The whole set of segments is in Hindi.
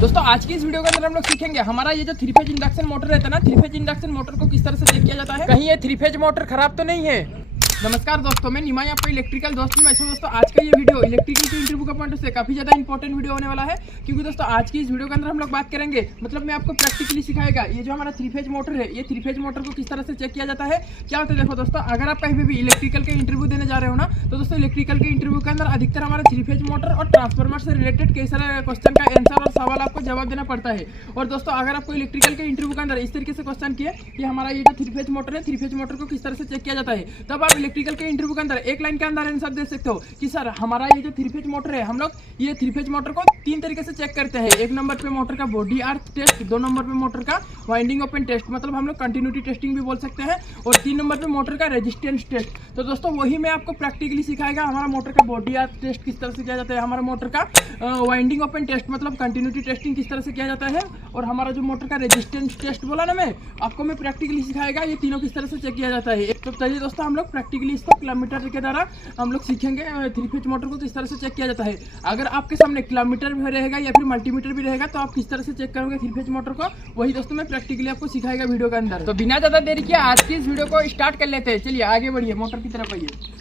दोस्तों आज की इस वीडियो के अंदर हम लोग सीखेंगे हमारा ये जो 3 फेज इंडक्शन मोटर रहता है ना, 3 फेज इंडक्शन मोटर को किस तरह से चेक किया जाता है। कहीं ये 3 फेज मोटर खराब तो नहीं है। नमस्कार दोस्तों, मैं निमाई आपका इलेक्ट्रिकल दोस्त हूं। वैसे दोस्तों आज का ये वीडियो इलेक्ट्रिकल के इंटरव्यू का पॉइंट से काफी ज्यादा इंपॉर्टेंट वीडियो होने वाला है, क्योंकि दोस्तों आज की इस वीडियो के अंदर हम लोग बात करेंगे, मतलब मैं आपको प्रैक्टिकली सिखाएगा ये जो हमारा 3 फेज मोटर है, ये 3 फेज मोटर को किस तरह से चेक किया जाता है। क्या होता है देखो दोस्तों, अगर आप कहीं भी इलेक्ट्रिकल के इंटरव्यू देने जा रहे हो ना, तो दोस्तों इलेक्ट्रिकल के इंटरव्यू के अंदर अधिकतर हमारा 3 फेज मोटर और ट्रांसफार्मर से रिलेटेड कई सारे क्वेश्चन का आंसर और सवाल आपको जवाब देना पड़ता है। और दोस्तों अगर आपको इलेक्ट्रिकल के इंटरव्यू के अंदर इस तरीके से क्वेश्चन किए कि हमारा ये जो 3 फेज मोटर है, 3 फेज मोटर को किस तरह से चेक किया जाता है, तब आप इलेक्ट्रिकल के इंटरव्यू के अंदर एक लाइन के अंदर आंसर दे सकते हो कि सर हमारा ये जो 3 फेज मोटर है, हम लोग ये 3 फेज मोटर को 3 तरीके से चेक करते हैं। 1 नंबर पे मोटर का बॉडी अर्थ टेस्ट, 2 नंबर पे मोटर का वाइंडिंग ओपन टेस्ट, मतलब हम लोग कंटिन्यूटी टेस्टिंग भी बोल सकते हैं, और 3 नंबर पे मोटर का रेजिस्टेंस टेस्ट। तो दोस्तों वही मैं आपको प्रैक्टिकली सिखाएगा हमारा मोटर का बॉडी अर्थ टेस्ट किस तरह से किया जाता है, हमारा मोटर का वाइंडिंग ओपन टेस्ट मतलब कंटिन्यूटी टेस्टिंग किस तरह से किया जाता है, और हमारा जो मोटर का रेजिस्टेंस टेस्ट बोला ना मैं आपको, मैं प्रैक्टिकली सिखाएगा ये तीनों किस तरह से चेक किया जाता है। तो चलिए दोस्तों हम लोग प्रैक्टिकली इसको किलोमीटर के द्वारा हम लोग सीखेंगे 3 फेज मोटर को किस तरह से चेक किया जाता है। अगर आपके सामने किलोमीटर भी रहेगा या फिर मल्टीमीटर भी रहेगा तो आप किस तरह से चेक करोगे 3 फेज मोटर को, वही दोस्तों मैं प्रैक्टिकली आपको सिखाएगा वीडियो के अंदर। तो बिना ज्यादा देरी किए आज की इस वीडियो को स्टार्ट कर लेते हैं। चलिए आगे बढ़िए, मोटर की तरफ आइए।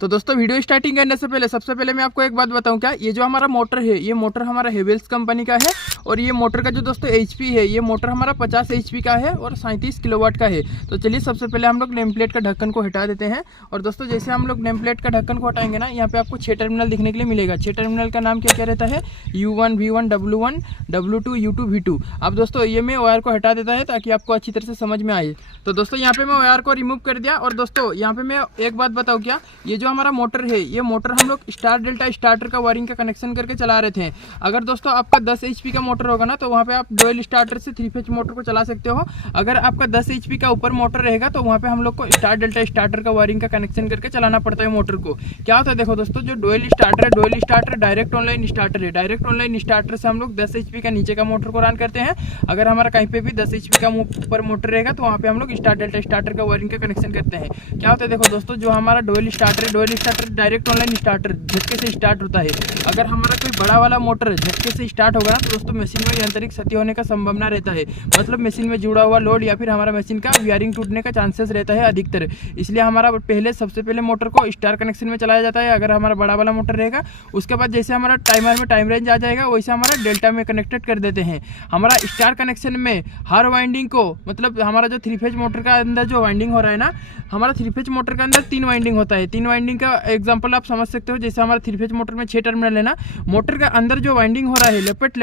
तो दोस्तों वीडियो स्टार्टिंग करने से पहले सबसे पहले मैं आपको एक बात बताऊं, क्या ये जो हमारा मोटर है, ये मोटर हमारा हेवेल्स कंपनी का है, और ये मोटर का जो दोस्तों HP है, ये मोटर हमारा 50 HP का है और 37 किलोवाट का है। तो चलिए सबसे पहले हम लोग नेम प्लेट का ढक्कन को हटा देते हैं। और दोस्तों जैसे हम लोग नेम प्लेट का ढक्कन को हटाएंगे ना, यहाँ पे आपको 6 टर्मिनल दिखने के लिए मिलेगा। 6 टर्मिनल का नाम क्या क्या रहता है, U1, V1, W1, W2, U2, V2। अब दोस्तों ये मैं वायर को हटा देता है ताकि आपको अच्छी तरह से समझ में आए। तो दोस्तों यहाँ पे मैं वायर को रिमूव कर दिया। और दोस्तों यहाँ पे मैं एक बात बताऊँ, क्या ये जो हमारा मोटर है, ये मोटर हम लोग स्टार डेल्टा स्टार्टर का वायरिंग का कनेक्शन करके चला रहे थे। अगर दोस्तों आपका 10 HP का मोटर होगा ना, तो वहाँ पे आप डुअल स्टार्टर से 3 फेज मोटर को चला सकते हो। अगर आपका 10 HP का ऊपर मोटर रहेगा तो वहाँ पे हम लोग को स्टार डेल्टा स्टार्टर का वायरिंग का कनेक्शन करके चलाना पड़ता है मोटर को। क्या होता है देखो दोस्तों, जो डुअल स्टार्टर है, dual starter direct online starter है। डायरेक्ट ऑनलाइन स्टार्टर से हम लोग 10 HP का नीचे का मोटर को रन करते हैं। अगर हमारा कहीं पे भी 10 HP का ऊपर मोटर रहेगा तो वहाँ पे हम लोग स्टार डेल्टा स्टार्टर का वायरिंग का कनेक्शन करते हैं। क्या होता है देखो दोस्तों, जो हमारा डुअल स्टार्टर है, dual starter direct online starter झटके से स्टार्ट होता है। अगर हमारा कोई बड़ा वाला मोटर झटके से स्टार्ट होगा ना, तो दोस्तों मशीन में यांत्रिक क्षति होने का संभावना रहता है, मतलब मशीन में जुड़ा हुआ लोड या फिर हमारा मशीन का वायरिंग टूटने का चांसेस रहता है अधिकतर। इसलिए हमारा सबसे पहले मोटर को स्टार कनेक्शन में चलाया जाता है अगर हमारा बड़ा वाला मोटर रहेगा। उसके बाद जैसे हमारा टाइमर में टाइम रेंज आ जाएगा, वैसे हमारा डेल्टा में कनेक्टेड कर देते हैं। हमारा स्टार कनेक्शन में हर वाइंडिंग को, मतलब हमारा जो 3 फेज मोटर का अंदर जो वाइंडिंग हो रहा है ना, हमारा 3 फेज मोटर के अंदर 3 वाइंडिंग होता है। 3 वाइंडिंग का एग्जाम्पल आप समझ सकते हो, जैसे हमारा 3 फेज मोटर में 6 टर्मिनल है ना, मोटर के अंदर जो वाइंडिंग हो रहा है, लेपेट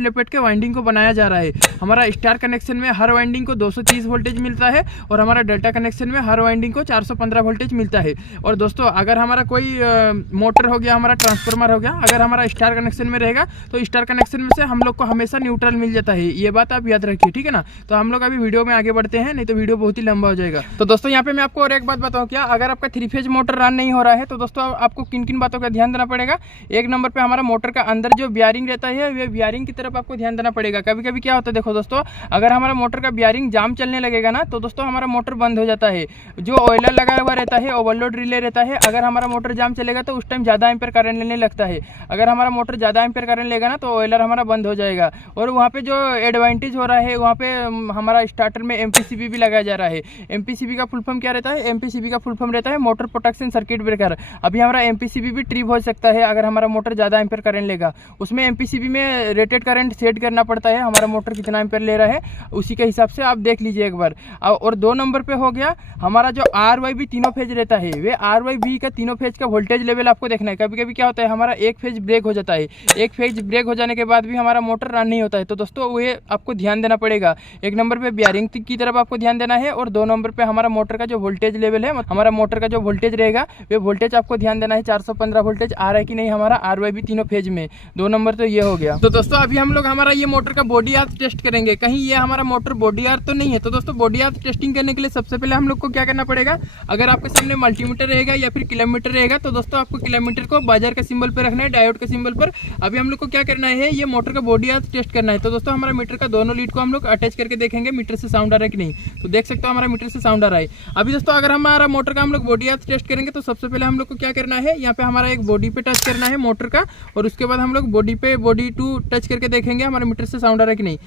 लेपेट के वाइंडिंग को बनाया जा रहा है। हमारा स्टार कनेक्शन में हर वाइंडिंग को 230 वोल्टेज मिलता है, और हमारा डेल्टा कनेक्शन में हर वाइंडिंग को 415 वोल्टेज मिलता है। और दोस्तों अगर हमारा कोई मोटर हो गया, हमारा ट्रांसफार्मर हो गया, अगर हमारा स्टार कनेक्शन में रहेगा तो स्टार कनेक्शन में से हम लोग को हमेशा न्यूट्रल मिल जाता है। ये बात आप याद रखिए, ठीक है ना। तो हम लोग अभी वीडियो में आगे बढ़ते हैं, नहीं तो वीडियो बहुत ही लंबा हो जाएगा। तो दोस्तों यहाँ पे मैं आपको और एक बात बताऊँ, क्या अगर आपका 3 फेज मोटर रन नहीं हो रहा है तो दोस्तों आपको किन किन बातों का ध्यान देना पड़ेगा। 1 नंबर पे हमारा मोटर का अंदर जो बियरिंग रहता है, वे बियरिंग की तरफ आपको ध्यान देना पड़ेगा। कभी कभी क्या होता है देखो दोस्तों, अगर हमारा मोटर का बियरिंग जाम चलने लगेगा ना, तो दोस्तों हमारा मोटर बंद हो जाता है। जो ऑयलर लगा हुआ रहता है, ओवरलोड रिले रहता है, अगर हमारा मोटर जाम चलेगा तो उस टाइम ज़्यादा एम्पेयर करंट लेने लगता है। अगर हमारा मोटर ज़्यादा एम्पेयर करंट लेगा ना, तो ऑयलर हमारा बंद हो जाएगा। और वहाँ पे जो एडवांटेज हो रहा है, वहाँ पे हमारा स्टार्टर में MPCB भी लगाया जा रहा है। MPCB का फुल फॉर्म क्या रहता है, MPCB का फुल फॉर्म रहता है मोटर प्रोटेक्शन सर्किट ब्रेकर। अभी हमारा MPCB भी ट्रिप हो सकता है अगर हमारा मोटर ज़्यादा एम्पेयर करंट लेगा। उसमें MPCB में रेटेड करंट सेट करना पड़ता है, हमारा मोटर कितना एम्पेयर ले रहा है उसी के हिसाब से आप देख लीजिए एक बार। और 2 नंबर पे हो गया हमारा जो RYB तीनों फेज रहता है, वे RYB का तीनों फेज का वोल्टेज लेवल आपको देखना है। कभी कभी क्या होता है, हमारा एक फेज ब्रेक हो जाता है, एक फेज ब्रेक हो जाने के बाद भी हमारा मोटर रन नहीं होता है, तो दोस्तों वे आपको ध्यान देना पड़ेगा। 1 नंबर पे बियरिंग की तरफ आपको ध्यान देना है, और 2 नंबर पे हमारा मोटर का जो वोल्टेज लेवल है, हमारा मोटर का जो वोल्टेज रहेगा, वे वोल्टेज आपको ध्यान देना है 415 वोल्टेज आ रहा है कि नहीं हमारा RYB तीनों फेज में। 2 नंबर तो ये हो गया। तो दोस्तों अभी हम लोग हमारा ये मोटर का बॉडी अर्थ टेस्ट करेंगे, कहीं ये हमारा मोटर बॉडी अर्थ तो नहीं है। तो दोस्तों बॉडी अर्थ टेस्टिंग करने के लिए सबसे पहले हम लोग को क्या करना पड़ेगा, अगर आपके सामने मल्टीमीटर रहेगा या फिर किलोमीटर रहेगा, तो दोस्तों आपको किलोमीटर को बाजार का सिंबल पर रखना है, डायोड के सिंबल पर। अभी हम लोग को क्या करना है, ये मोटर का बॉडी अर्थ टेस्ट करना है। तो दोस्तों हमारा मीटर का दोनों लीड को हम लोग अटैच करके देखेंगे मीटर से साउंड आ रहा है कि नहीं। तो देख सकते हो हमारा मीटर से साउंड आ रहा है। अभी दोस्तों अगर हमारा मोटर का हम लोग बॉडी अर्थ टेस्ट करेंगे करेंगे तो सबसे पहले हम लोग को क्या करना है, यहाँ पे हमारा एक बॉडी पे टच करना है मोटर का, और उसके बाद हम लोग बॉडी टू टच करके देखेंगे हमारे मीटर से साउंड आ रहा है कि नहीं।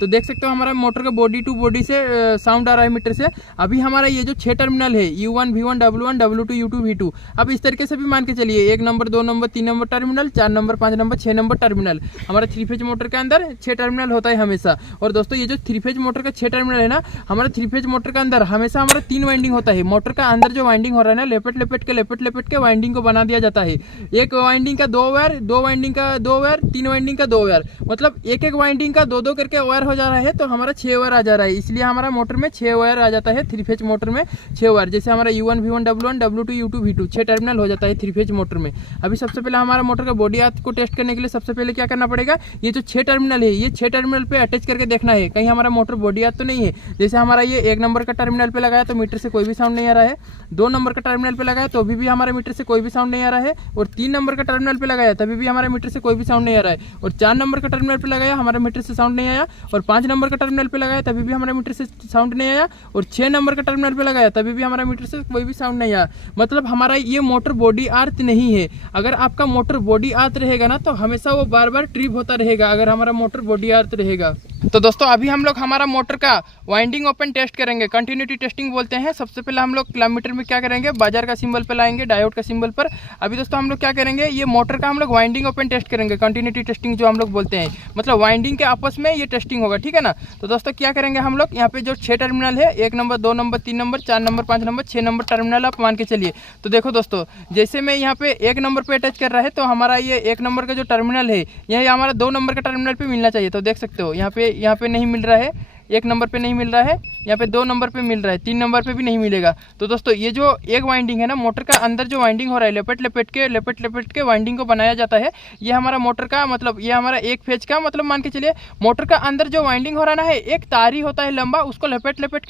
तो देख सकते हो हमारा मोटर का बॉडी टू बॉडी से साउंड आ रहा है मीटर से। अभी हमारा ये जो 6 टर्मिनल है U1 V1 W1 W2 U2 V2, अब इस तरीके से भी मान के चलिए 1 number 2 number 3 number terminal, 4 number 5 number 6 number terminal. हमारा 3 फेज मोटर के अंदर 6 टर्मिनल होता है हमेशा। और दोस्तों ये जो 3 फेज मोटर का 6 टर्मिनल है ना, हमारा 3 फेज मोटर के अंदर हमेशा हमारा 3 वाइंडिंग होता है। मोटर का अंदर जो वाइंडिंग हो रहा है ना, लेपट के वाइंडिंग को बना दिया जाता है। एक वाइंडिंग का 2 वायर, 2 वाइंडिंग का 2 वायर, 3 वाइंडिंग का 2 वायर, मतलब एक वाइंडिंग का 2 करके वायर हो जा रहा है, तो हमारा 6 वायर आ जा रहा है। इसलिए हमारा मोटर में 6 वायर आ जाता है। 3 फेज मोटर में 6 वायर, जैसे हमारा U1 V1 W1 W2 U2 V2 6 terminal हो जाता है 3 फेज मोटर में। अभी सबसे पहले हमारा मोटर का बॉडी आर्थ को टेस्ट करने के लिए सबसे पहले क्या करना पड़ेगा, ये जो 6 टर्मिनल है, ये 6 टर्मिनल पे अटैच करके देखना है कहीं हमारा मोटर बॉडी आर्थ तो नहीं है। जैसे हमारा ये 1 नंबर का टर्मिनल पे लगाया तो मीटर से कोई भी साउंड नहीं आ रहा है, 2 नंबर का टर्मिनल पे लगाया तो अभी भी हमारे मीटर से कोई भी साउंड नहीं आ रहा है, और 3 नंबर का टर्मिनल पे लगाया तभी भी हमारे मीटर से कोई भी साउंड नहीं आ रहा है, और 4 नंबर का टर्मिनल पे लगाया हमारे मीटर से साउंड नहीं आया, और 5 नंबर का टर्मिनल पे लगाया तभी भी हमारे मीटर से साउंड नहीं आया, और 6 नंबर का टर्मिनल पे लगाया तभी भी हमारा मीटर से कोई भी साउंड नहीं आया। मतलब हमारा ये मोटर बॉडी आर्थ नहीं है। अगर आपका मोटर बॉडी आर्थ रहेगा ना, तो हमेशा वो बार बार ट्रिप होता रहेगा अगर हमारा मोटर बॉडी आर्थ रहेगा। तो दोस्तों अभी हम लोग हमारा मोटर का वाइंडिंग ओपन टेस्ट करेंगे, कंटिन्यूटी टेस्टिंग बोलते हैं। सबसे पहले हम लोग किलोमीटर में क्या करेंगे, बाजार का सिंबल पे लाएंगे, डायोड का सिंबल पर। अभी दोस्तों हम लोग क्या करेंगे, ये मोटर का हम लोग वाइंडिंग ओपन टेस्ट करेंगे, कंटिन्यूटी टेस्टिंग जो हम लोग बोलते हैं, मतलब वाइंडिंग के आपस में ये टेस्टिंग होगा, ठीक है ना। तो दोस्तों क्या करेंगे हम लोग, यहाँ पे जो 6 टर्मिनल है 1 number 2 number 3 number 4 number 5 number 6 number terminal आप मान के चलिए। तो देखो दोस्तों, जैसे मैं यहाँ पे 1 नंबर पे अटैच कर रहा है, तो हमारा ये 1 नंबर का जो टर्मिनल है यही हमारा 2 नंबर का टर्मिनल पे मिलना चाहिए। तो देख सकते हो यहाँ पे नहीं मिल रहा है, 1 नंबर पे नहीं मिल रहा है, यहाँ पे 2 नंबर पे मिल रहा है, 3 नंबर पे भी नहीं मिलेगा। तो दोस्तों ये जो एक वाइंडिंग है ना, मोटर का अंदर जो वाइंडिंग हो रहा है, लेपट के वाइंडिंग को बनाया जाता है। ये हमारा मोटर का मतलब ये हमारा एक फेज का मतलब मान के चलिए, मोटर का अंदर जो वाइंडिंग हो रहा है ना, एक तारी होता है लंबा, उसको लेपट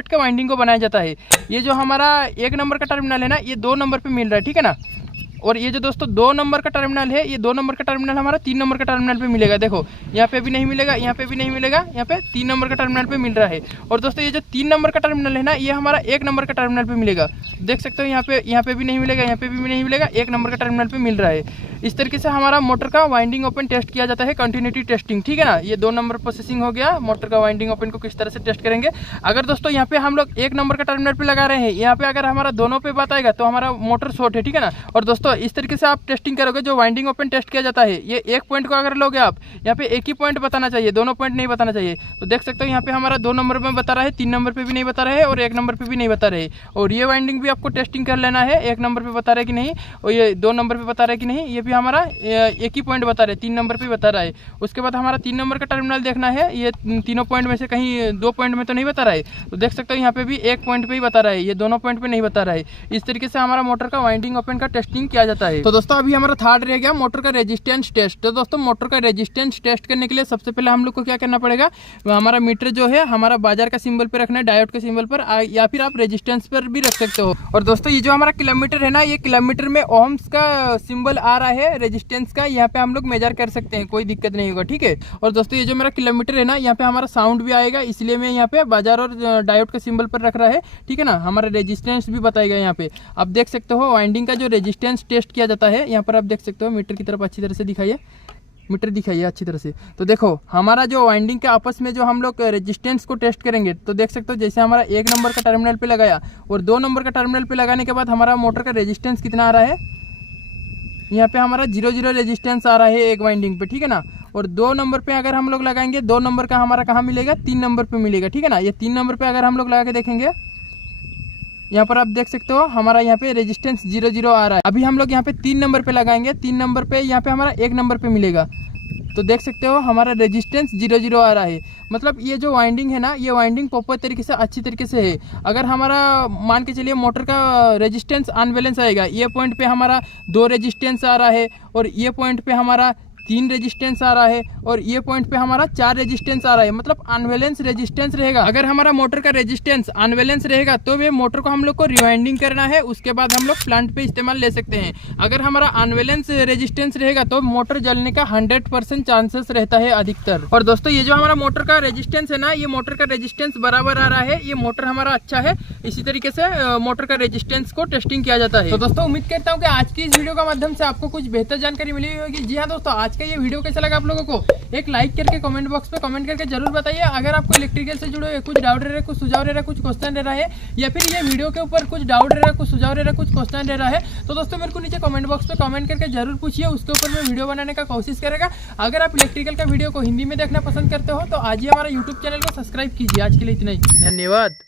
के वाइंडिंग को बनाया जाता है। ये जो हमारा 1 नंबर का टर्मिनल है ना, ये 2 नंबर पे मिल रहा है, ठीक है ना। और ये जो दोस्तों 2 नंबर का टर्मिनल है, ये 2 नंबर का टर्मिनल हमारा 3 नंबर का टर्मिनल पे मिलेगा। देखो यहाँ पे भी नहीं मिलेगा, यहाँ पे भी नहीं मिलेगा, यहाँ पे 3 नंबर का टर्मिनल पे मिल रहा है। और दोस्तों ये जो 3 नंबर का टर्मिनल है ना, ये हमारा 1 नंबर का टर्मिनल पे मिलेगा। देख सकते हो यहाँ पे भी नहीं मिलेगा, यहाँ पे भी नहीं मिलेगा, 1 नंबर का टर्मिनल पे मिल रहा है। इस तरीके से हमारा मोटर का वाइंडिंग ओपन टेस्ट किया जाता है, कंटिन्यूटी टेस्टिंग, ठीक है ना। ये 2 नंबर प्रोसेसिंग हो गया। मोटर का वाइंडिंग ओपन को किस तरह से टेस्ट करेंगे, अगर दोस्तों यहाँ पे हम लोग 1 नंबर का टर्मिनल पे लगा रहे हैं, यहाँ पे अगर हमारा दोनों पे बात आएगा तो हमारा मोटर शॉर्ट है, ठीक है ना। और दोस्तों इस तरीके से आप टेस्टिंग करोगे, जो वाइंडिंग ओपन टेस्ट किया जाता है, ये एक पॉइंट को अगर लोगे आप, यहाँ पे एक ही पॉइंट बताना चाहिए, दोनों पॉइंट नहीं बताना चाहिए। तो देख सकते हो यहाँ पे हमारा 2 नंबर में बता रहा है, 3 नंबर पे भी नहीं बता रहा है, और 1 नंबर पे भी नहीं बता रहे। और ये वाइंडिंग भी आपको टेस्टिंग कर लेना है, 1 नंबर पे बता रहा है कि नहीं, और ये 2 नंबर पे बता रहा है कि नहीं, ये भी हमारा एक ही पॉइंट बता रहे, 3 नंबर पे बता रहा है। उसके बाद हमारा 3 नंबर का टर्मिनल देखना है, ये तीनों पॉइंट में से कहीं 2 पॉइंट में तो नहीं बता रहा है। तो देख सकते हो यहाँ पे भी 1 पॉइंट पे ही बता रहा है, ये दोनों पॉइंट पे नहीं बता रहा है। इस तरीके से हमारा मोटर का वाइंडिंग ओपन का टेस्टिंग किया जाता है। तो दोस्तों अभी हमारा थर्ड रह गया मोटर का रेजिस्टेंस टेस्ट। तो दोस्तों मोटर का रेजिस्टेंस टेस्ट करने के लिए सबसे पहले हम लोग को क्या करना पड़ेगा, हमारा मीटर जो है हमारा बाजार का सिंबल पे रखना है, डायोड के सिंबल पर, या फिर आप रेजिस्टेंस पर भी रख सकते हो। और दोस्तों ये जो हमारा किलोमीटर है ना, ये किलोमीटर में ओम्स का सिंबल आ रहा है रेजिस्टेंस का, यहाँ पे हम लोग मेजर कर सकते हैं, कोई दिक्कत नहीं होगा, ठीक है। और दोस्तों ये जो मेरा किलोमीटर है ना, यहाँ पे हमारा साउंड भी आएगा, इसलिए मैं यहाँ पे बाजार और डायोड के सिंबल पर रख रहा है, ठीक है ना। हमारा रेजिस्टेंस भी बताएगा यहाँ पे, आप देख सकते हो वाइंडिंग का जो रेजिस्टेंस टेस्ट किया जाता है, यहाँ पर आप देख सकते हो। मीटर की तरफ अच्छी तरह से दिखाइए, मीटर दिखाइए अच्छी तरह से। तो देखो हमारा जो वाइंडिंग के आपस में जो हम लोग रेजिस्टेंस को टेस्ट करेंगे, तो देख सकते हो जैसे हमारा 1 नंबर का टर्मिनल पे लगाया और 2 नंबर का टर्मिनल पे लगाने के बाद हमारा मोटर का रेजिस्टेंस कितना आ रहा है, यहाँ पे हमारा 0 रेजिस्टेंस आ रहा है एक वाइंडिंग पे, ठीक है ना। और 2 नंबर पे अगर हम लोग लगाएंगे, 2 नंबर का हमारा कहाँ मिलेगा, 3 नंबर पे मिलेगा, ठीक है ना। ये 3 नंबर पे अगर हम लोग लगा के देखेंगे, यहाँ पर आप देख सकते हो हमारा यहाँ पे रेजिस्टेंस 0 आ रहा है। अभी हम लोग यहाँ पे 3 नंबर पे लगाएंगे, 3 नंबर पे यहाँ पे हमारा 1 नंबर पे मिलेगा, तो देख सकते हो हमारा रेजिस्टेंस 0 आ रहा है। मतलब ये जो वाइंडिंग है ना, ये वाइंडिंग प्रॉपर तरीके से अच्छी तरीके से है। अगर हमारा मान के चलिए मोटर का रेजिस्टेंस अनबैलेंस आएगा, ये पॉइंट पे हमारा 2 रेजिस्टेंस आ रहा है और ये पॉइंट पे हमारा 3 रेजिस्टेंस आ रहा है और ये पॉइंट पे हमारा 4 रेजिस्टेंस आ रहा है, मतलब अनबैलेंस रेजिस्टेंस रहेगा। अगर हमारा मोटर का रेजिस्टेंस अनबैलेंस रहेगा तो ये मोटर को हम लोग को रिवाइंडिंग करना है, उसके बाद हम लोग प्लांट पे इस्तेमाल ले सकते हैं। अगर हमारा अनबैलेंस रेजिस्टेंस रहेगा तो मोटर जलने का 100% चांसेस रहता है अधिकतर। और दोस्तों ये जो हमारा मोटर का रेजिस्टेंस है ना, ये मोटर का रेजिस्टेंस बराबर आ रहा है, ये मोटर हमारा अच्छा है। इसी तरीके से मोटर का रेजिस्टेंस को टेस्टिंग किया जाता है। तो दोस्तों उम्मीद करता हूँ कि आज की इस वीडियो के माध्यम से आपको कुछ बेहतर जानकारी मिली होगी। जी हाँ दोस्तों, आज का ये वीडियो कैसा लगा आप लोगों को एक लाइक करके कमेंट बॉक्स पे कमेंट करके जरूर बताइए। अगर आपको इलेक्ट्रिकल से जुड़े कुछ डाउट रह रहा है, कुछ सुझाव रह रहा है, कुछ क्वेश्चन रह रहा है, या फिर ये वीडियो के ऊपर कुछ डाउट रह रहा है, कुछ सुझाव रह रहा है, कुछ क्वेश्चन रह रहा है, तो दोस्तों मेरे को नीचे कमेंट बॉक्स पे कमेंट करके जरूर पूछिए, उसके ऊपर मैं वीडियो बनाने का कोशिश करेगा। अगर आप इलेक्ट्रिकल का वीडियो को हिंदी में देखना पसंद करते हो तो आज ही हमारा यूट्यूब चैनल को सब्सक्राइब कीजिए। आज के लिए इतना ही, धन्यवाद।